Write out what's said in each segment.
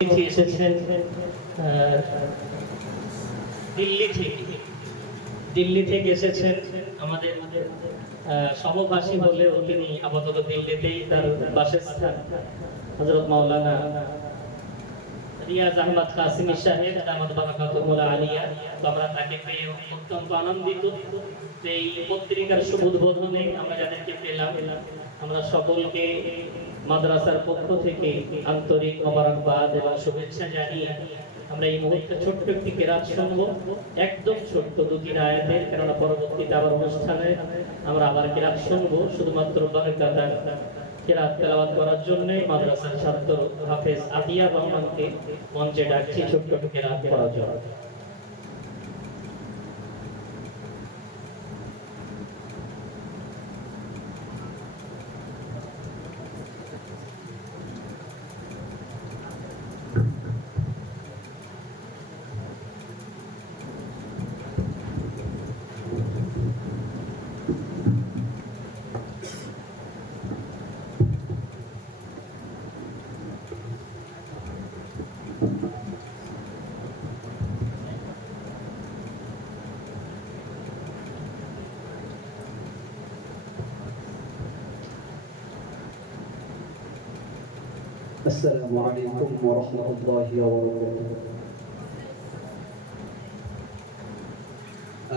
অতিথি এসেছেন দিল্লি থেকে এসেছেন আমাদের সমভাষী হলেও তিনি আপাতত দিল্লিতেই তার বাসস্থান। হযরত মাওলানা রিয়াজ আহমদ কাসিমি সাহেব দামাত বারাকাতুহুল আলিয়া। আমরা তাকে পেয়ে অত্যন্ত আনন্দিত। এই পত্রিকার শুভ উদ্বোধনে আমরা যাদেরকে পেলাম, আমরা সকলকে মাদ্রাসার পক্ষ থেকে আন্তরিক মোবারকবাদ এবং শুভেচ্ছা জানিয়ে আমরা এই মুহূর্তে ছোট্ট একটি কেরাত শুনবো, একদম ছোট্ট দুটি আয়াতের, কেননা পরবর্তীতে আবার অনুষ্ঠানে আমরা আবার কেরাত শুনবো। শুধুমাত্র বারাকাতান কেরাত তেলাওয়াত করার জন্য মাদ্রাসার ছাত্র হাফেজ আতিয়া রহমানকে মঞ্চে ডাকছি ছোট্ট একটি কেরাত করার জন্য। السلام عليكم ورحمة الله وبركاته.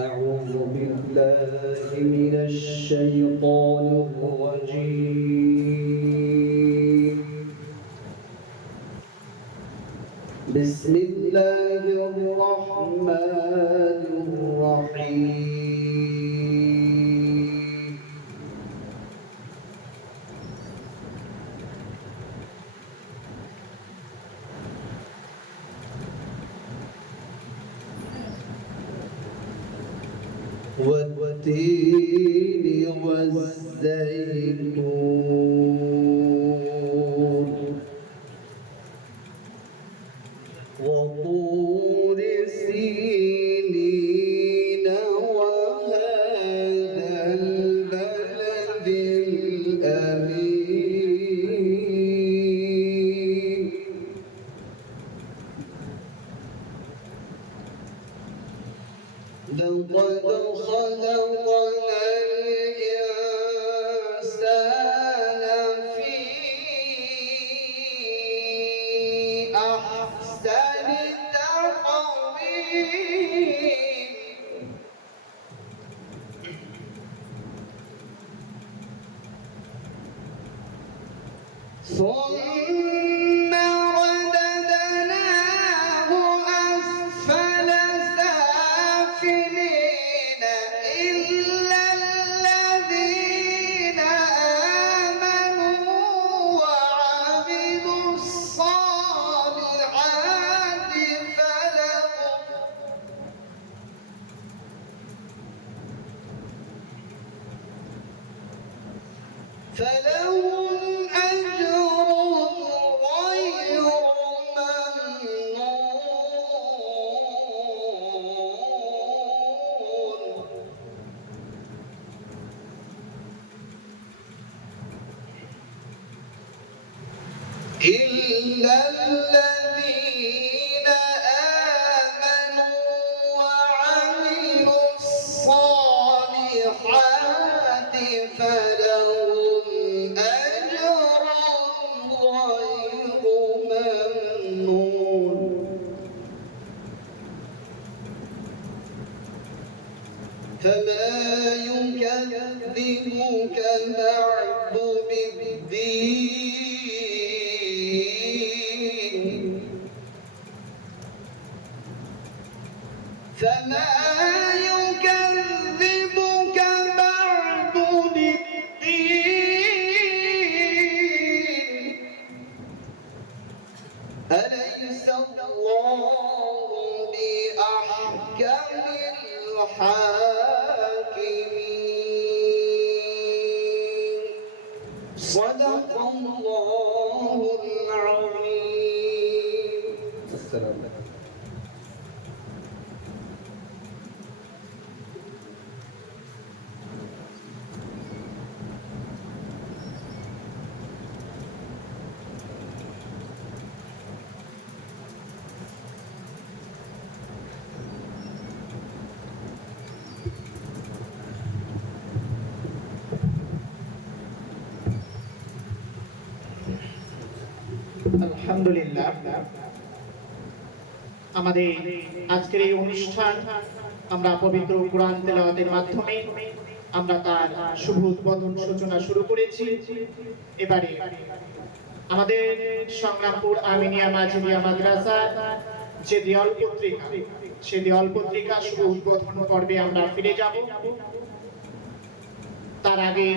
أعوذ بالله من الشيطان الرجيم. بسم الله الرحمن الرحيم. والتين والزيتون وطور سينين وهذا البلد الأمين. لقد خلقنا الإنسان في أحسن تقويم. ثم رددناه أسفل سافلين إلا الذين آمنوا وعملوا الصالحات فلهم أجر غير ممنون. إلا الذين آمنوا وعملوا الصالحات فلهم أجر غير ممنون. فما يكذبك بعد بالدين. فما يكذبك بعد بالدين. أليس الله بأحكم الحاكمين. صدق الله العظيم. السلام عليكم. আলহামদুলিল্লাহ, আমাদের আজকের এই অনুষ্ঠান আমরা পবিত্র কোরআন তেলাওয়াতের মাধ্যমে আমরা তার শুভ উদ্বোধন সূচনা শুরু করেছি। এবারে আমাদের সংগ্রামপুর আমিনিয়া মাঝিদিয়া মাদ্রাসা যে দেওয়াল পত্রিকা, সে দেওয়াল পত্রিকা শুভ উদ্বোধন পর্বে আমরা ফিরে যাব। তার আগে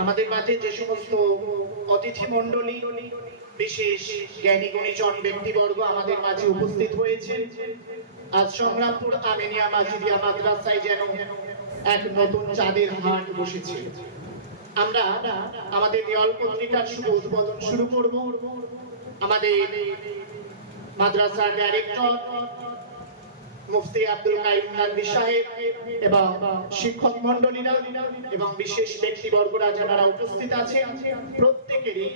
আমাদের মাঝে যে সমস্ত অতিথি মণ্ডলী, বিশেষ জ্ঞানী গুণীজন ব্যক্তিবর্গ আমাদের মাঝে উপস্থিত হয়েছে, আজ সংগ্রামপুর আমিনিয়া মাঝিদিয়া মাদ্রাসায় যেন এক নতুন চাঁদের হাট বসেছে। আমরা আমাদের দেওয়াল পত্রিকার শুভ উদ্বোধন শুরু করব। আমাদের মাদ্রাসার ডাইরেক্টর মুফতি আব্দুল কাইয়ুম নানভী সাহেব এবং শিক্ষক মণ্ডলীরা এবং বিশেষ ব্যক্তিবর্গরা যারা উপস্থিত আছে, প্রত্যেকেরই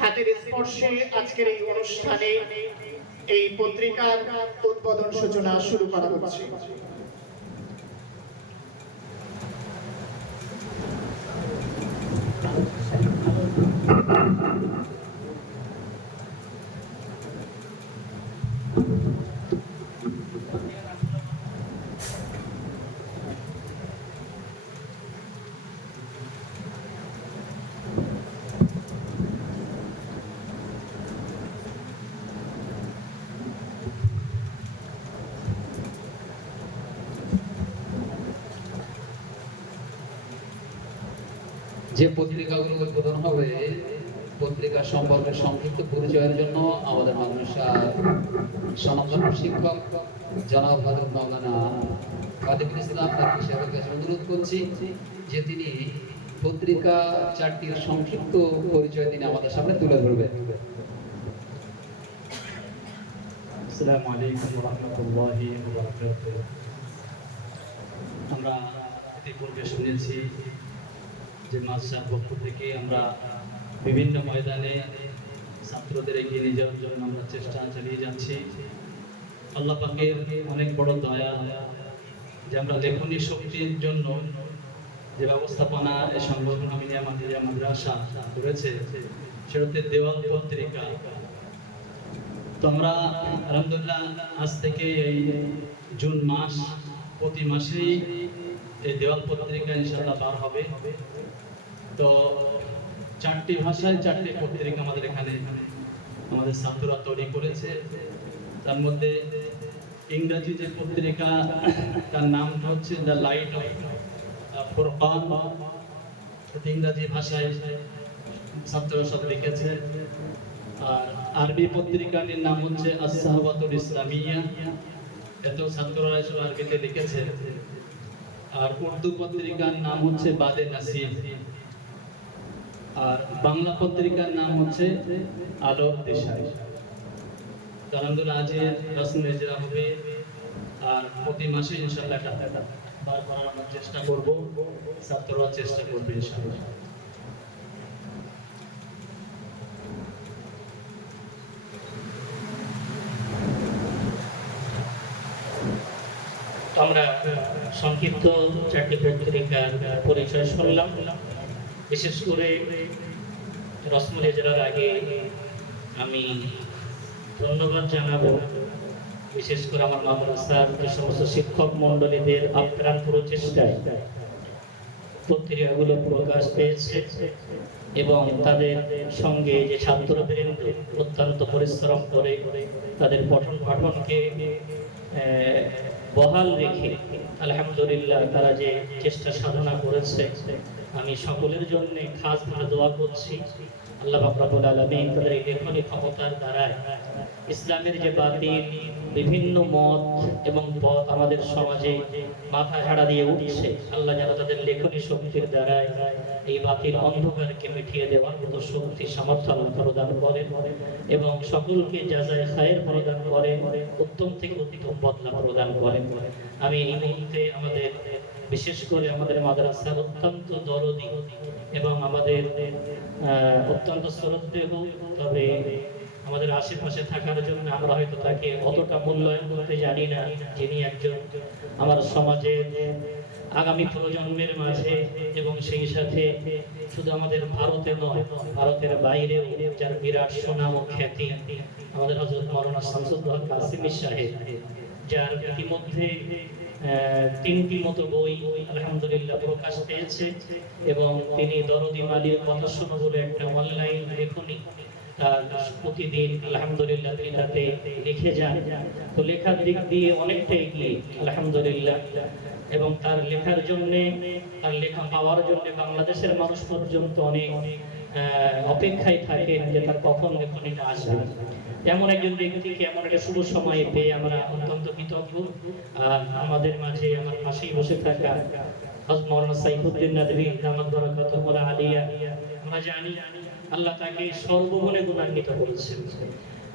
হাতের স্পর্শে আজকের এই অনুষ্ঠানে এই পত্রিকার উদ্বোধন সূচনা শুরু করা হচ্ছে। যে পত্রিকাগুলো উদ্বোধন হবে, পত্রিকা সম্পর্কে সংক্ষিপ্ত পরিচয়ের জন্য আমাদের মাদ্রাসার সমাজকর্ম শিক্ষক জনাব হযরত মাওলানা কাদিমুল ইসলাম নানভী সাহেবের কাছে অনুরোধ করছি যে তিনি পত্রিকা চারটির সংক্ষিপ্ত পরিচয় তিনি আমাদের সামনে তুলে ধরবেন। আসসালামু আলাইকুম ওয়া রাহমাতুল্লাহি ওয়া বারাকাতুহু। আমরা ইতিপূর্বে শুনেছি যে মাদ্রাসার পক্ষ থেকে আমরা বিভিন্ন ময়দানে ছাত্রদের এগিয়ে নিয়ে যাওয়ার জন্য আমরা চেষ্টা চালিয়ে যাচ্ছি। আল্লাহ পাকের অনেক বড় দয়া যে আমরা লেখনী শক্তির জন্য যে ব্যবস্থাপনা এই সংগঠন আমিনিয়া মাঝিদিয়া মাদ্রাসা করেছে, সেটাতে দেওয়াল পত্রিকা। তো আমরা আলহামদুলিল্লাহ আজ থেকে এই জুন মাস প্রতি মাসেই এই দেওয়াল পত্রিকা ইনশাআল্লাহ বার হবে। তো চারটি ভাষায় চারটি পত্রিকা আমাদের এখানে আমাদের ছাত্ররা তৈরি করেছে। তার মধ্যে ইংরেজি যে পত্রিকা, তার নাম হচ্ছে দ্য লাইট অফ ফুরকান, ইংরেজি ভাষায় ছাত্ররা সব লিখেছে। আর আরবি পত্রিকাটির নাম হচ্ছে আস-সাহওয়াতুল ইসলামিয়া, এতেও ছাত্ররা এসব আরবিতে লিখেছে। আর উর্দু পত্রিকার নাম হচ্ছে বাদে নাসির। আর বাংলা পত্রিকার নাম হচ্ছে আলোর দিশারি। আলহামদুলিল্লাহ আজ রসম ইজরা হবে, আর প্রতি মাসে ইনশাআল্লাহ একটা বার করার আমরা চেষ্টা করব, ছাত্ররা চেষ্টা করবে ইনশাআল্লাহ। আমরা সংক্ষিপ্ত চারটি পত্রিকার পরিচয় শুনলাম। বিশেষ করে রসমুল ইজরার আগে আমি ধন্যবাদ জানাবো বিশেষ করে আমার মাদ্রাসার যে সমস্ত শিক্ষক মণ্ডলীদের আপ্রাণ প্রচেষ্টায় পত্রিকাগুলো প্রকাশ পেয়েছে এবং তাদের সঙ্গে যে ছাত্রবৃন্দ অত্যন্ত পরিশ্রম করে তাদের পঠন পাঠনকে বহাল রেখে আলহামদুলিল্লাহ তারা যে চেষ্টা সাধনা করেছে, আমি সকলের জন্য খাসভাবে দোয়া করছি। আল্লাহ পাক রব্বুল আলামিন তাদের এই লেখনী ক্ষমতার দ্বারা ইসলামের যে বাতিল বিভিন্ন মত এবং পথ আমাদের সমাজে মাথা ঝাড়া দিয়ে উঠছে, আল্লাহ যেন তাদের লেখনী শক্তির দ্বারা এই বাতিল অন্ধকারকে মিটিয়ে দেওয়ার মতো শক্তি সামর্থ্য আল্লাহ প্রদান করেন এবং সকলকে জাযায়ে খায়ের প্রদান করেন, উত্তম থেকে উত্তম বদলা প্রদান করেন। আমি এই মুহূর্তে আমাদের বিশেষ করে আমাদের মাদ্রাসার অত্যন্ত দরদি এবং আমাদের অত্যন্ত শ্রদ্ধেয় তবে আমাদের আশেপাশে থাকার জন্য আমরা হয়তো তাকে অতটা মূল্যায়ন করতে জানি না। যিনি একজন আমার সমাজের আগামী প্রজন্মের মাঝে এবং সেই সাথে শুধু আমাদের ভারতে নয়, ভারতের বাইরেও যার বিরাট সুনাম ও খ্যাতি আমাদের হযরত মাওলানা শামসুদ্দৌলা কাসেমী সাহেব, যার ইতিমধ্যে 3টি মতো বই আলহামদুলিল্লাহ প্রকাশ পেয়েছে, এবং তিনি দরদি মালির কথা শোনো বলে একটা অনলাইন লেখনী প্রতিদিন আলহামদুলিল্লাহ তিনি তাতে লিখে যান। তো লেখার দিক দিয়ে অনেকটা এগিয়ে আলহামদুলিল্লাহ, এবং তার লেখার জন্য, তার লেখা পাওয়ার জন্য বাংলাদেশের মানুষ পর্যন্ত অনেক অপেক্ষায় থাকেন যে তার কখন লেখনীটা আসবে। এমন একজন ব্যক্তিকে এমন একটা শুভ সময়ে পেয়ে আমরা অত্যন্ত কৃতজ্ঞ। আমাদের মাঝে আমার পাশেই বসে থাকা হযরত মাওলানা সাইফুদ্দিন নদভী দামাত বরকাতুহু আলিয়া, আমরা জানি আল্লাহ তাকে সর্বগুণে গুণান্বিত করেছেন।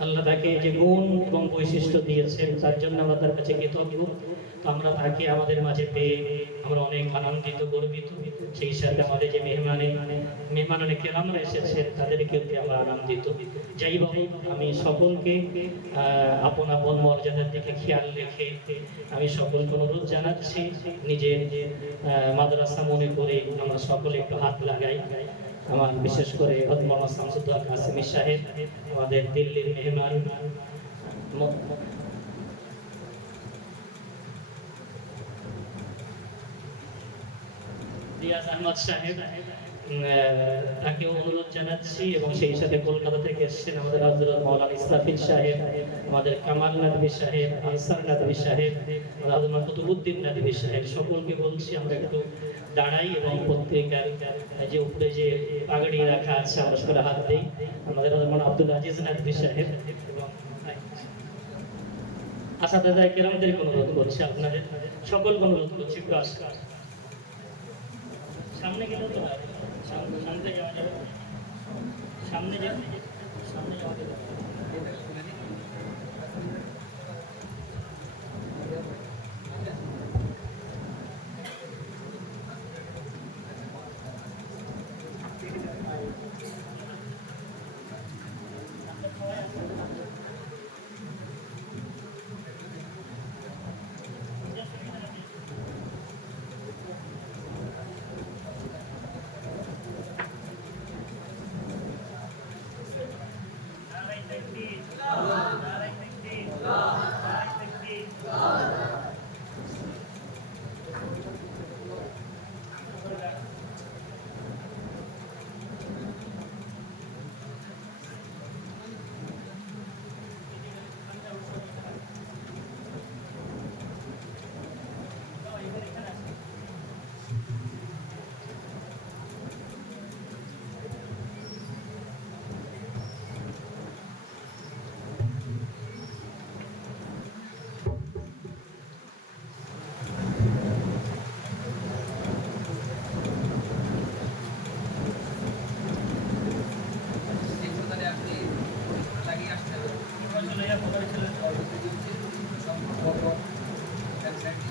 আল্লাহ তাকে যে গুণ এবং বৈশিষ্ট্য দিয়েছেন তার জন্য আমরা তার কাছে কৃতজ্ঞ। তো আমরা তাকে আমাদের মাঝে পেয়ে আমরা অনেক আনন্দিত, গর্বিত। সেই সাথে আমাদের যে মেহমানে কেরামরা এসেছেন তাদেরকে আমরা আনন্দিত। যাই হোক, আমি সকলকে আপন আপন মর্যাদার দিকে খেয়াল রেখে আমি সকলকে অনুরোধ জানাচ্ছি, নিজের মাদ্রাসা মনে করে আমরা সকলে একটু হাত লাগাই। আমার বিশেষ করে হযরত মাওলানা শামসুদ্দৌলা কাসেমী সাহেব, আমাদের দিল্লির মেহমান, রিয়াজ আহমদ সাহেব, তাকে অনুরোধ জানাচ্ছি, এবং সেই সাথে কলকাতা থেকে এসেছেন আমাদের হযরত মাওলানা ইসরাফিল সাহেব, আমাদের কামাল নদভী সাহেব, আনসার নদভী সাহেব, আমাদের কুতুবউদ্দিন নদভী সাহেব, সকলকে বলছি আমরা একটু দাঁড়াই এবং পত্রিকার যে উপরে যে পাগড়ি রাখা আছে আমরা সবাই হাত দিই। আমাদের হযরত আব্দুল আজিজ নদভী সাহেব এবং আসাদাদা কেরামদের অনুরোধ করছি, আপনাদের সকলকে অনুরোধ করছি একটু আসুন। সামনে গেলে তো হয়, সামনে যাওয়া যাবে, সামনে যাবে, সামনে যাওয়া যাবে।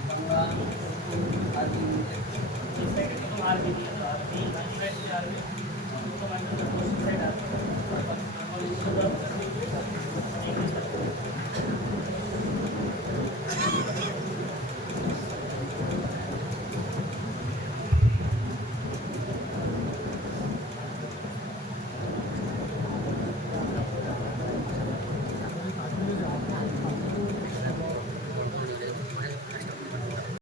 বাংলা আর